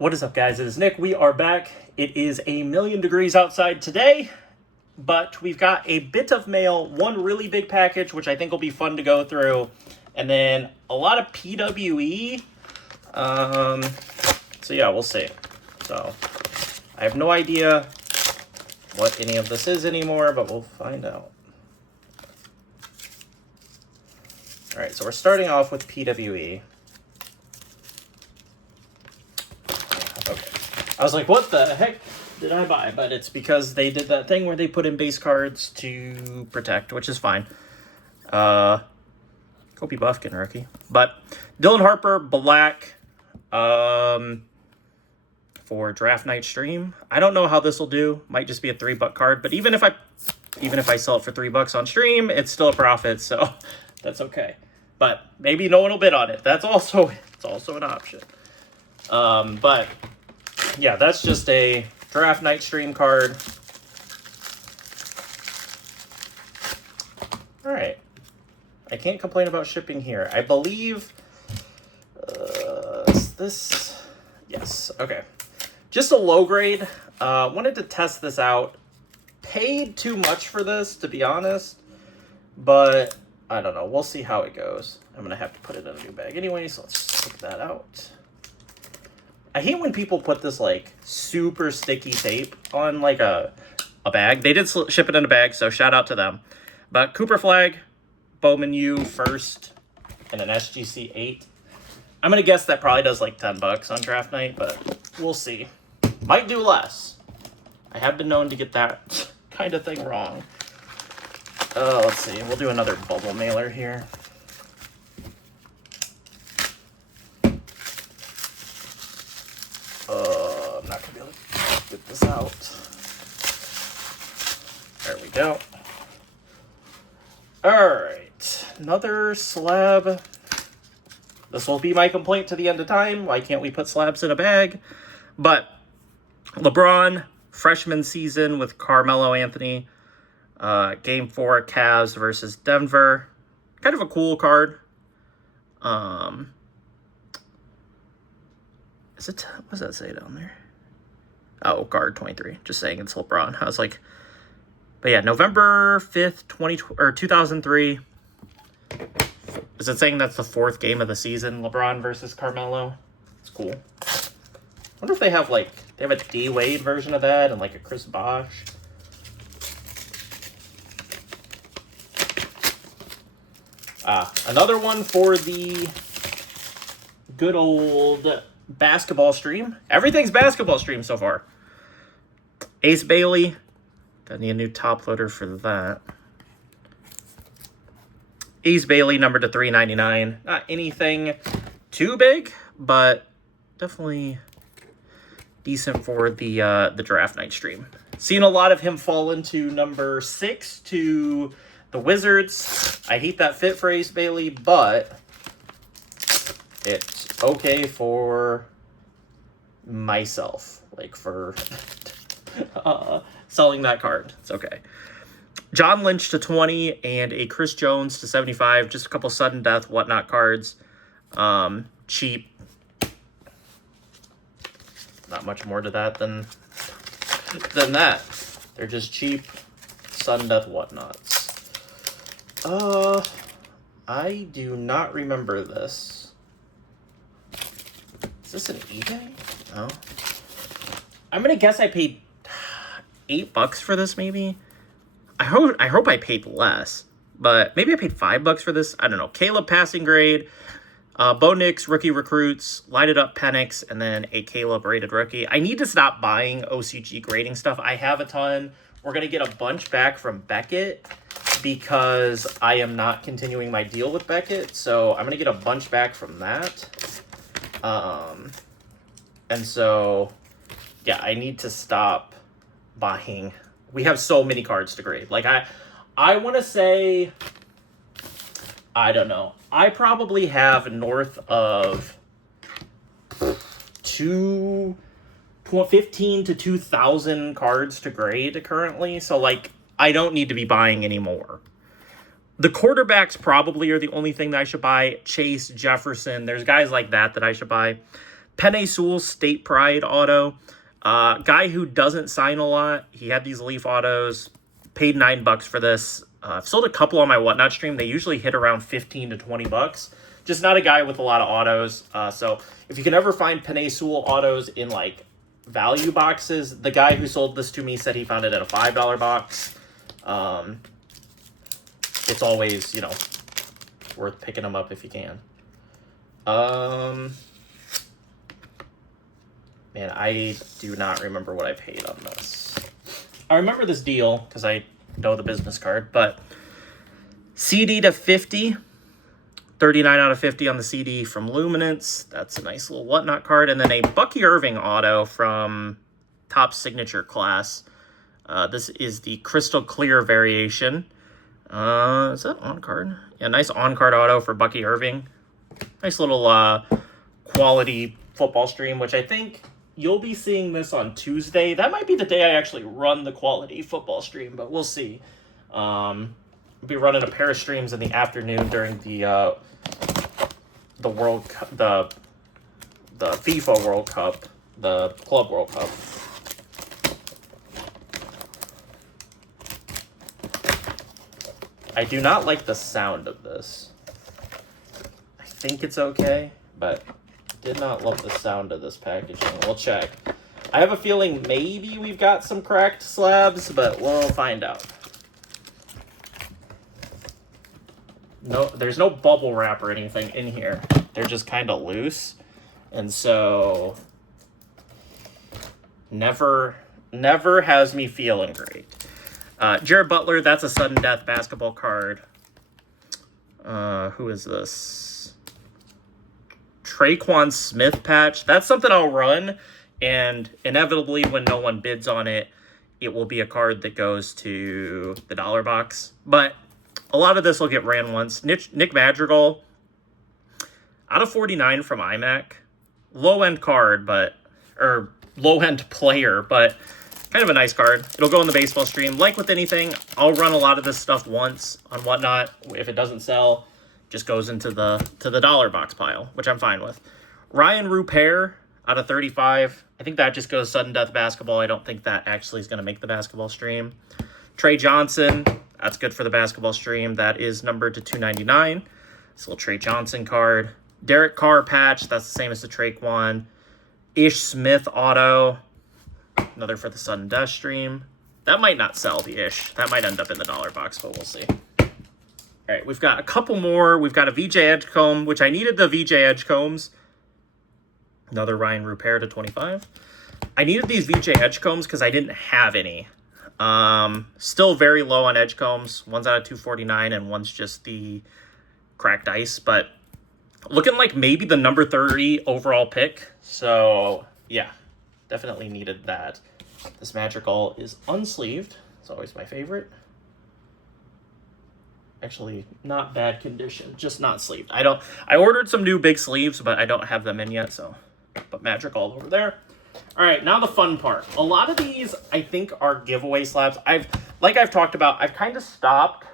What is up, guys? It is Nick. We are back. It is a million degrees outside today, but we've got a bit of mail, one really big package, which I think will be fun to go through, and then a lot of PWE. So yeah, we'll see. So I have no idea what any of this is anymore, but we'll find out. All right, so we're starting off with PWE. I was like, what the heck did I buy? But it's because they did that thing where they put in base cards to protect, which is fine. Kobe Buffkin, rookie. But Dylan Harper, black, for draft night stream. I don't know how this will do. Might just be a $3 card. But even if I sell it for $3 on stream, it's still a profit, so that's okay. But maybe no one will bid on it. It's also an option. But yeah, that's just a draft night stream card. All right. I can't complain about shipping here. I believe this. Yes. Okay. Just a low grade. Wanted to test this out. Paid too much for this, to be honest. But I don't know. We'll see how it goes. I'm going to have to put it in a new bag anyway, so let's take that out. I hate when people put this, like, super sticky tape on, like, a bag. They did ship it in a bag, so shout out to them. But Cooper Flag, Bowman U first, and an SGC 8. I'm going to guess that probably does, like, $10 on draft night, but we'll see. Might do less. I have been known to get that kind of thing wrong. Let's see. We'll do another bubble mailer here. I'm not going to be able to get this out. There we go. Alright. Another slab. This will be my complaint to the end of time. Why can't we put slabs in a bag? But LeBron, freshman season with Carmelo Anthony. Game 4, Cavs versus Denver. Kind of a cool card. What does that say down there? Oh, guard 23. Just saying it's LeBron. I was like, but yeah, November 5th, 2003. Is it saying that's the 4th game of the season, LeBron versus Carmelo? It's cool. I wonder if they have a D Wade version of that and like a Chris Bosh. Another one for the good old basketball stream. Everything's basketball stream so far. Ace Bailey. Don't need a new top loader for that. Ace Bailey, numbered to 399. Not anything too big, but definitely decent for the draft night stream. Seen a lot of him fall into number 6 to the Wizards. I hate that fit for Ace Bailey, but it's okay for myself, like for selling that card. It's okay. John Lynch to 20 and a Chris Jones to 75. Just a couple sudden death, whatnot cards. Cheap. Not much more to that than that. They're just cheap, sudden death, whatnots. I do not remember this. Is this an eBay? No. I'm gonna guess I paid $8 for this, maybe. I hope I paid less, but maybe I paid $5 for this. I don't know. Caleb passing grade, Bo Nix rookie recruits, lighted up Penix, and then a Caleb rated rookie. I need to stop buying OCG grading stuff. I have a ton. We're gonna get a bunch back from Beckett because I am not continuing my deal with Beckett, so I'm gonna get a bunch back from that. And so, yeah, I need to stop buying. We have so many cards to grade. Like, I want to say, I don't know. I probably have north of 15 to 2,000 cards to grade currently. So, like, I don't need to be buying anymore. The quarterbacks probably are the only thing that I should buy. Chase, Jefferson, there's guys like that I should buy. Penei Sewell, State Pride auto. Guy who doesn't sign a lot. He had these Leaf autos. Paid $9 for this. I've sold a couple on my Whatnot stream. They usually hit around 15 to 20 bucks. Just not a guy with a lot of autos. So if you can ever find Penei Sewell autos in like value boxes, the guy who sold this to me said he found it at a $5 box. It's always, you know, worth picking them up if you can. Man, I do not remember what I paid on this. I remember this deal because I know the business card, but CD to 50, 39 out of 50 on the CD from Luminance. That's a nice little Whatnot card. And then a Bucky Irving auto from Top Signature class. This is the Crystal Clear variation. Is that on card? Yeah, nice on card auto for Bucky Irving. Nice little quality football stream, which I think you'll be seeing this on Tuesday. That might be the day I actually run the quality football stream, but we'll see. I'll be running a pair of streams in the afternoon during the World Cup, the FIFA World Cup, the Club World Cup. I do not like the sound of this. I think it's okay, but did not love the sound of this packaging. We'll check. I have a feeling maybe we've got some cracked slabs, but we'll find out. No, there's no bubble wrap or anything in here. They're just kind of loose. And so never has me feeling great. Jared Butler, that's a sudden death basketball card. Who is this? Traquan Smith patch. That's something I'll run, and inevitably when no one bids on it, it will be a card that goes to the dollar box. But a lot of this will get ran once. Nick Madrigal, out of 49 from iMac. Low-end card, or low-end player, but kind of a nice card. It'll go in the baseball stream. Like with anything, I'll run a lot of this stuff once on Whatnot. If it doesn't sell, just goes into the dollar box pile, which I'm fine with. Ryan Rupert out of 35. I think that just goes sudden death basketball. I don't think that actually is going to make the basketball stream. Trey Johnson, that's good for the basketball stream. That is numbered to 299. This little Trey Johnson card. Derek Carr patch, that's the same as the Traquan. Ish Smith auto, another for the sudden death stream. That might not sell, the Ish. That might end up in the dollar box, but we'll see. All right, we've got a couple more. We've got a VJ Edgecomb, which I needed the VJ Edgecombs. Another Ryan Rupert to 25. I needed these VJ Edgecombs because I didn't have any. Still very low on Edgecombs. One's out of 249 and one's just the cracked ice, but looking like maybe the number 30 overall pick. So, yeah, definitely needed that. This Madrigal is unsleeved. It's always my favorite. Actually, not bad condition, just not sleeved. I ordered some new big sleeves, but I don't have them in yet, so. But Madrigal over there. All right, now the fun part. A lot of these, I think, are giveaway slabs. Like I've talked about, I've kind of stopped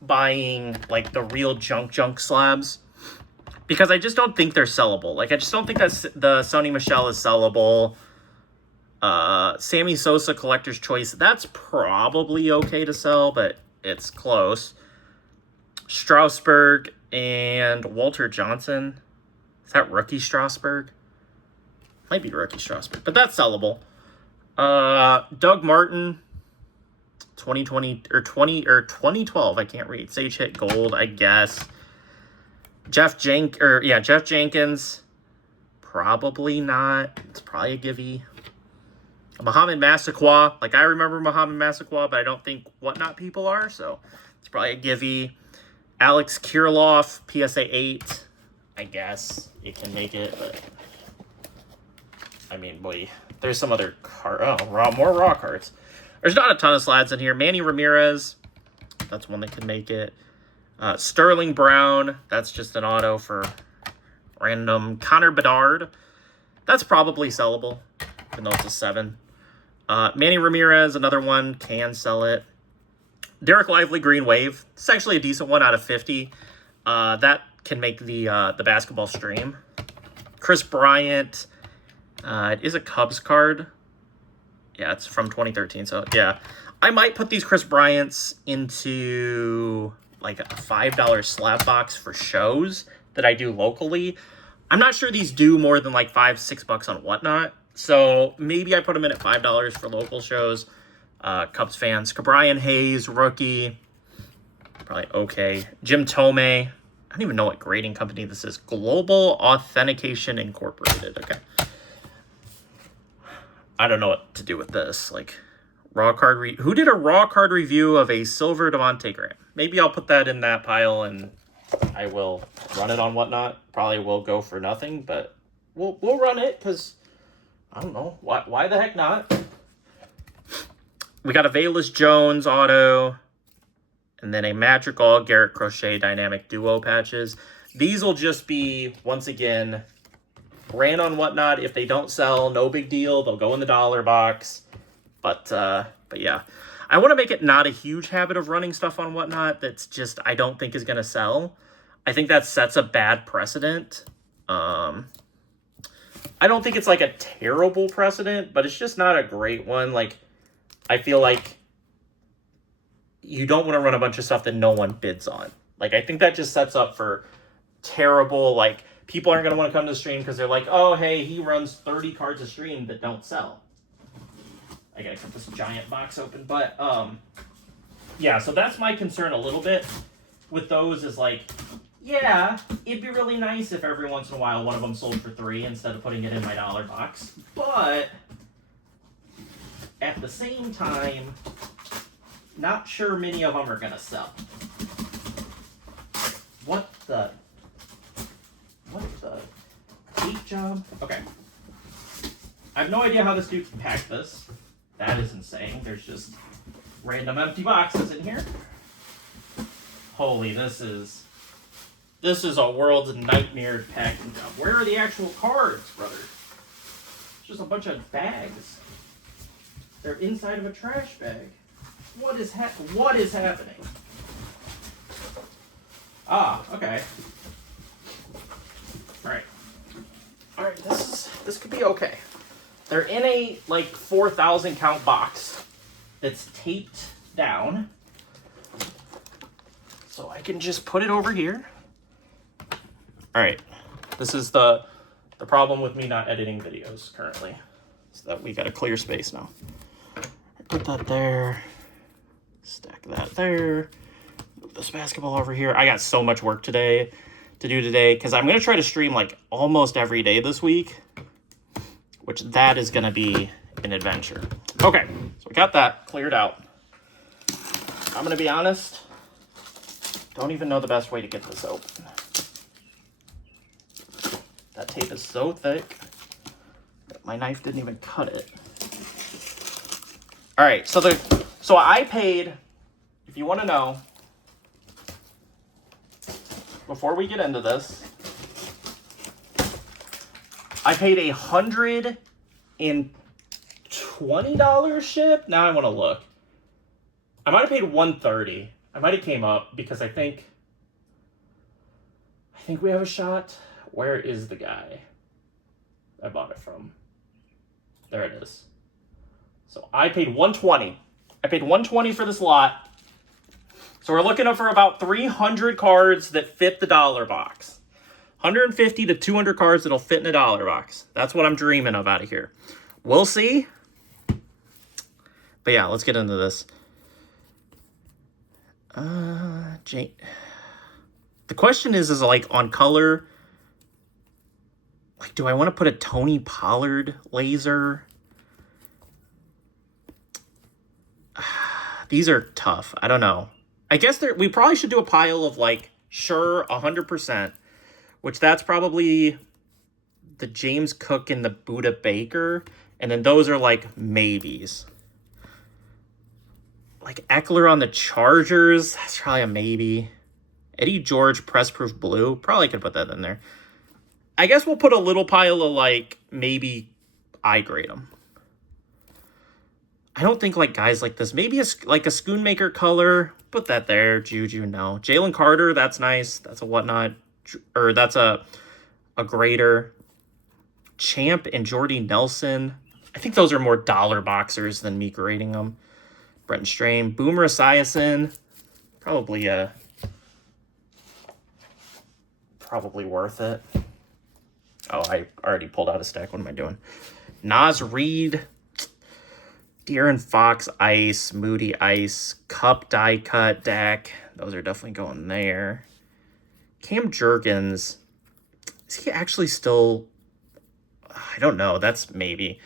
buying, like, the real junk slabs because I just don't think they're sellable. Like, I just don't think that the Sony Michel is sellable. Sammy Sosa Collector's Choice, that's probably okay to sell, but it's close. Strasburg and Walter Johnson. Is that rookie Strasburg? Might be rookie Strasburg, but that's sellable. Doug Martin, 2020 or 2012. I can't read. Sage hit gold, I guess. Jeff Jenkins, probably not. It's probably a givey. Muhammad Massaquoi, like I remember Muhammad Massaquoi, but I don't think Whatnot people are, so it's probably a givey. Alex Kirilloff, PSA 8. I guess it can make it, but I mean, boy, there's some other more raw cards. There's not a ton of slides in here. Manny Ramirez, that's one that can make it. Sterling Brown, that's just an auto for random. Connor Bedard, that's probably sellable, even though it's a 7. Manny Ramirez, another one, can sell it. Derek Lively, Green Wave. It's actually a decent one out of 50. That can make the basketball stream. Chris Bryant, It is a Cubs card. Yeah, it's from 2013. So yeah, I might put these Chris Bryants into like a $5 slab box for shows that I do locally. I'm not sure these do more than like $5-6 on Whatnot. So maybe I put them in at $5 for local shows. Cubs fans. Ke'Bryan Hayes, rookie. Probably okay. Jim Thome. I don't even know what grading company this is. Global Authentication Incorporated. Okay. I don't know what to do with this. Like, raw card. Who did a raw card review of a silver Devontae Graham? Maybe I'll put that in that pile and I will run it on Whatnot. Probably will go for nothing, but we'll run it because I don't know why the heck not. We got a Velus Jones auto, and then a Madrigal Garrett Crochet Dynamic Duo patches. These will just be, once again, ran on Whatnot. If they don't sell, no big deal. They'll go in the dollar box. But yeah, I want to make it not a huge habit of running stuff on Whatnot that's just I don't think is going to sell. I think that sets a bad precedent. I don't think it's like a terrible precedent, but it's just not a great one. Like, I feel like you don't want to run a bunch of stuff that no one bids on. Like, I think that just sets up for terrible, like, people aren't going to want to come to the stream because they're like, oh, hey, he runs 30 cards a stream that don't sell. I got to cut this giant box open. But, yeah, so that's my concern a little bit with those is like, yeah, it'd be really nice if every once in a while one of them sold for $3 instead of putting it in my dollar box. But at the same time, not sure many of them are going to sell. What the tape job? Okay. I have no idea how this dude can pack this. That is insane. There's just random empty boxes in here. Holy, this is a world's nightmare packing job. Where are the actual cards, brother? It's just a bunch of bags. They're inside of a trash bag. What is happening? Ah, okay. All right. This could be okay. They're in a like 4,000 count box that's taped down, so I can just put it over here. All right. This is the problem with me not editing videos currently, so that we got a clear space now. Put that there. Stack that there. Move this basketball over here. I got so much work to do today because I'm going to try to stream like almost every day this week, which that is going to be an adventure. Okay, so we got that cleared out. I'm going to be honest, don't even know the best way to get this open. That tape is so thick that my knife didn't even cut it. All right, so I paid, if you want to know, before we get into this, I paid $120 ship. Now I want to look. I might have paid $130. I might have came up because I think we have a shot. Where is the guy I bought it from? There it is. So I paid $120. I paid $120 for this lot. So we're looking for about 300 cards that fit the dollar box. 150 to 200 cards that'll fit in a dollar box. That's what I'm dreaming of out of here. We'll see. But yeah, let's get into this. Jane. The question is like on color, like, do I want to put a Tony Pollard laser? These are tough. I don't know. I guess we probably should do a pile of like, sure, 100%, which that's probably the James Cook and the Buda Baker. And then those are like maybes. Like Eckler on the Chargers, that's probably a maybe. Eddie George Press Proof Blue, probably could put that in there. I guess we'll put a little pile of like, maybe I grade them. I don't think like guys like this. Maybe like a Schoonmaker color. Put that there. Juju, no. Jalen Carter, that's nice. That's a Whatnot. Or that's a grader. Champ and Jordy Nelson. I think those are more dollar boxers than me grading them. Brenton Strain. Boomer Esiason. Probably worth it. Oh, I already pulled out a stack. What am I doing? Nas Reed. De'Aaron Fox Ice. Moody Ice. Cup die cut Dak. Those are definitely going there. Cam Jurgens. Is he actually still... I don't know. That's maybe.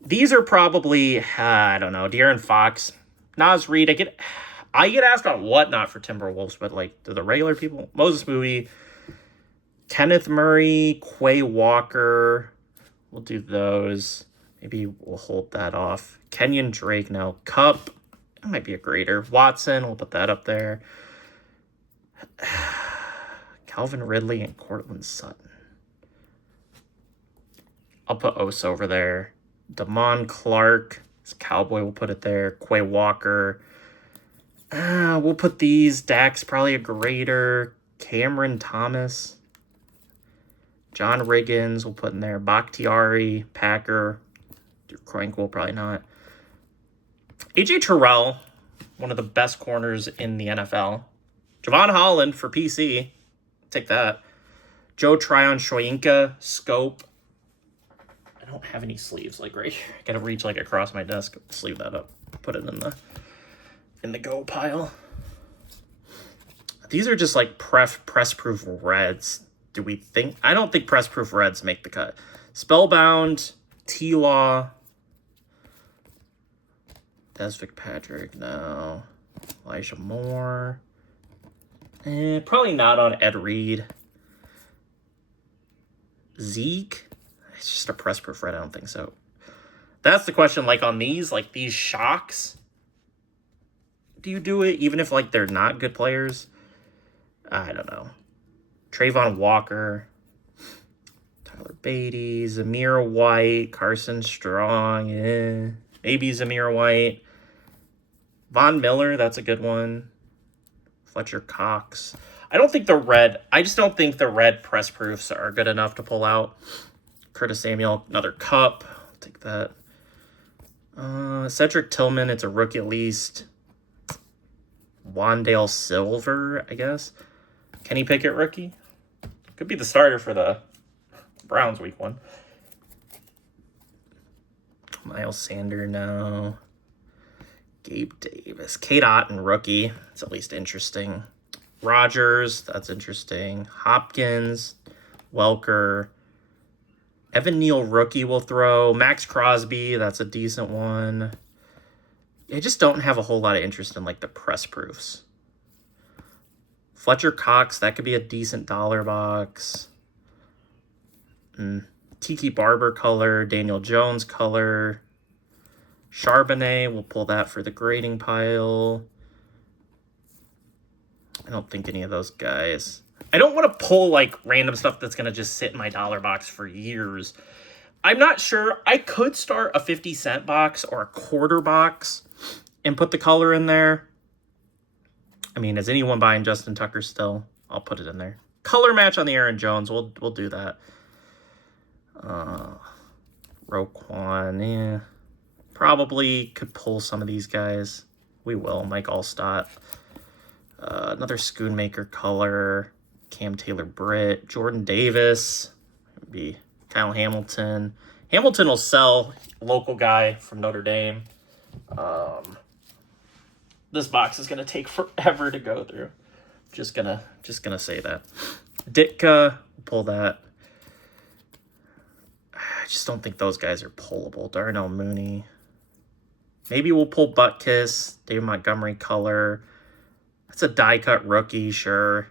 These are probably, I don't know, De'Aaron Fox. Nas Reed. I get asked on whatnot for Timberwolves, but like the regular people, Moses Moody, Kenneth Murray, Quay Walker. We'll do those. Maybe we'll hold that off. Kenyon Drake now. Cup. That might be a grader. Watson. We'll put that up there. Calvin Ridley and Cortland Sutton. I'll put Osa over there. Damon Clark. Cowboy, we'll put it there. Quay Walker. We'll put these. Dak's probably a grader. Cameron Thomas. John Riggins, we'll put in there. Bakhtiari, Packer. Crankle, probably not. AJ Terrell, one of the best corners in the NFL. Javon Holland for PC. Take that. Joe Tryon Shoyinka, Scope. I don't have any sleeves like right here. I gotta reach like across my desk. Sleeve that up. Put it in the go pile. These are just like press proof reds. Do we think? I don't think press proof reds make the cut. Spellbound, T-Law, Des Fitzpatrick, no. Elijah Moore. Probably not on Ed Reed. Zeke. It's just a press proof red. I don't think so. That's the question. Like on these, like these shocks. Do you do it even if like they're not good players? I don't know. Trayvon Walker, Tyler Beatty, Zamir White, Carson Strong, maybe Zamir White. Von Miller, that's a good one. Fletcher Cox. I just don't think the red press proofs are good enough to pull out. Curtis Samuel, another cup. I'll take that. Cedric Tillman, it's a rookie at least. Wandale Silver, I guess. Kenny Pickett, rookie. Could be the starter for the Browns week 1. Miles Sanders, no. Gabe Davis. Kate Otten, rookie. It's at least interesting. Rodgers, that's interesting. Hopkins, Welker. Evan Neal, rookie, will throw. Max Crosby, that's a decent one. I just don't have a whole lot of interest in like the press proofs. Fletcher Cox, that could be a decent dollar box. Tiki Barber color. Daniel Jones color. Charbonnet, we'll pull that for the grading pile. I don't think any of those guys. I don't want to pull like random stuff that's going to just sit in my dollar box for years. I'm not sure. I could start a 50-cent box or a quarter box and put the color in there. I mean, is anyone buying Justin Tucker still? I'll put it in there. Color match on the Aaron Jones. We'll do that. Roquan, yeah. Probably could pull some of these guys. We will. Mike Allstott. Another Schoonmaker color. Cam Taylor-Britt. Jordan Davis. Maybe Kyle Hamilton. Hamilton will sell. Local guy from Notre Dame. This box is gonna take forever to go through. Just gonna say that. Ditka, pull that. I just don't think those guys are pullable. Darnell Mooney. Maybe we'll pull Butkus. David Montgomery color. That's a die cut rookie, sure.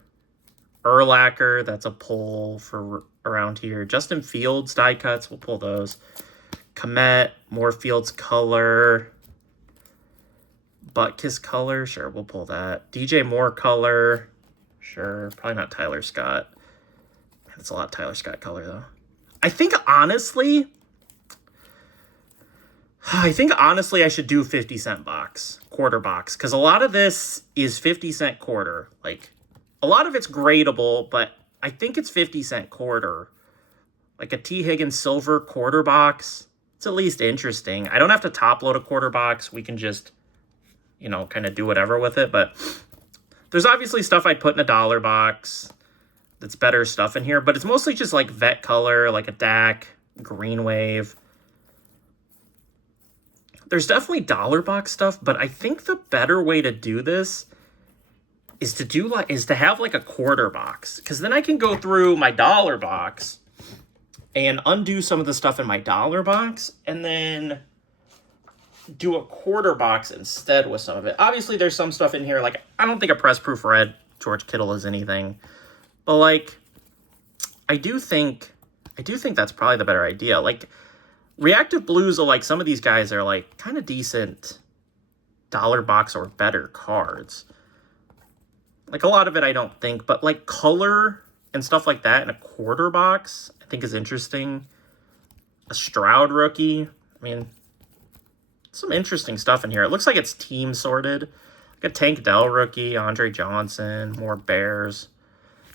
Urlacher, that's a pull for around here. Justin Fields die cuts, we'll pull those. Komet, Fields color. Butkus color, sure, we'll pull that. DJ Moore color, sure. Probably not Tyler Scott. Man, that's a lot of Tyler Scott color, though. I think, honestly, I should do 50-cent box, quarter box, because a lot of this is 50-cent quarter. Like, a lot of it's gradable, but I think it's 50-cent quarter. Like a T. Higgins silver quarter box. It's at least interesting. I don't have to top load a quarter box. We can just, you know, kind of do whatever with it. But there's obviously stuff I'd put in a dollar box that's better stuff in here. But it's mostly just like vet color, like a Dak, Green Wave. There's definitely dollar box stuff, but I think the better way to do this is to have like a quarter box, because then I can go through my dollar box and undo some of the stuff in my dollar box and then do a quarter box instead with some of it. Obviously, there's some stuff in here, like I don't think a press proof red George Kittle is anything, but like I do think that's probably the better idea. Like reactive blues are like, some of these guys are like kind of decent dollar box or better cards. Like a lot of it I don't think, but like color and stuff like that in a quarter box I think is interesting. A Stroud rookie. I mean, some interesting stuff in here. It looks like it's team sorted. Like a Tank Dell rookie, Andre Johnson, more Bears.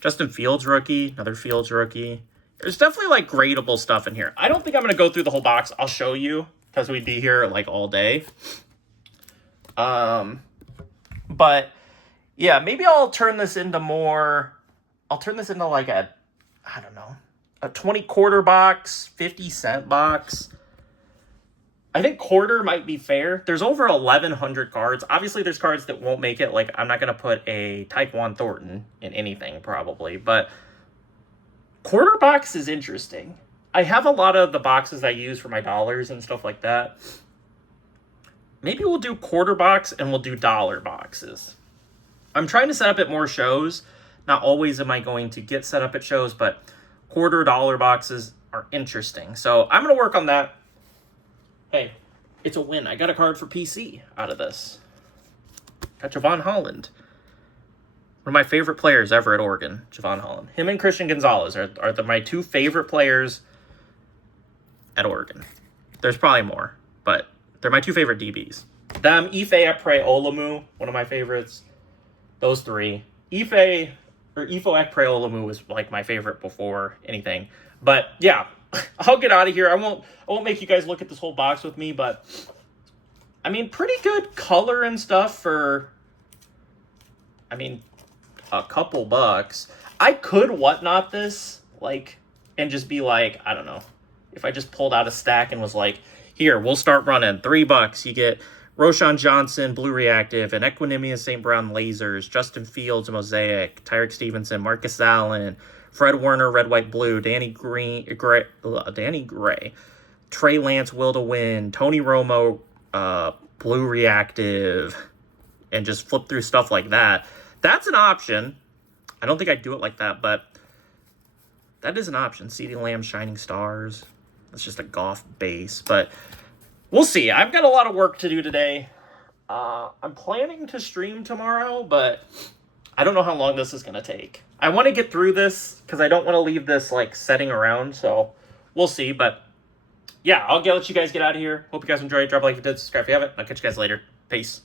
Justin Fields rookie, another Fields rookie. There's definitely like gradable stuff in here. I don't think I'm going to go through the whole box. I'll show you because we'd be here like all day. But yeah, maybe I'll turn this into like a, I don't know, a 20 quarter box, 50-cent box. I think quarter might be fair. There's over 1,100 cards. Obviously, there's cards that won't make it. Like, I'm not going to put a Tyquan Thornton in anything, probably. But quarter box is interesting. I have a lot of the boxes I use for my dollars and stuff like that. Maybe we'll do quarter box and we'll do dollar boxes. I'm trying to set up at more shows. Not always am I going to get set up at shows, but quarter dollar boxes are interesting. So I'm going to work on that. Hey, it's a win. I got a card for PC out of this. Got Javon Holland. One of my favorite players ever at Oregon, Javon Holland. Him and Christian Gonzalez are my two favorite players at Oregon. There's probably more, but they're my two favorite DBs. Them, Ife Ekpe-Olumu, one of my favorites. Those three. Ifo Ekpe-Olumu was like my favorite before anything. But yeah, I'll get out of here. I won't make you guys look at this whole box with me, but I mean, pretty good color and stuff for, I mean, a couple bucks. I could whatnot this, like, and just be like, I don't know, if I just pulled out a stack and was like, here, we'll start running $3. You get Roshan Johnson, Blue Reactive, and Equinemius St. Brown Lasers, Justin Fields, Mosaic, Tyreek Stevenson, Marcus Allen, Fred Warner, Red, White, Blue, Danny Gray, Trey Lance, Will to Win, Tony Romo, Blue Reactive, and just flip through stuff like that. That's an option. I don't think I'd do it like that, but that is an option. CeeDee Lamb, Shining Stars. That's just a Goff base, but we'll see. I've got a lot of work to do today. I'm planning to stream tomorrow, but I don't know how long this is going to take. I want to get through this because I don't want to leave this like setting around, so we'll see. But yeah, I'll let you guys get out of here. Hope you guys enjoyed. Drop a like if you did, subscribe if you haven't. I'll catch you guys later. Peace.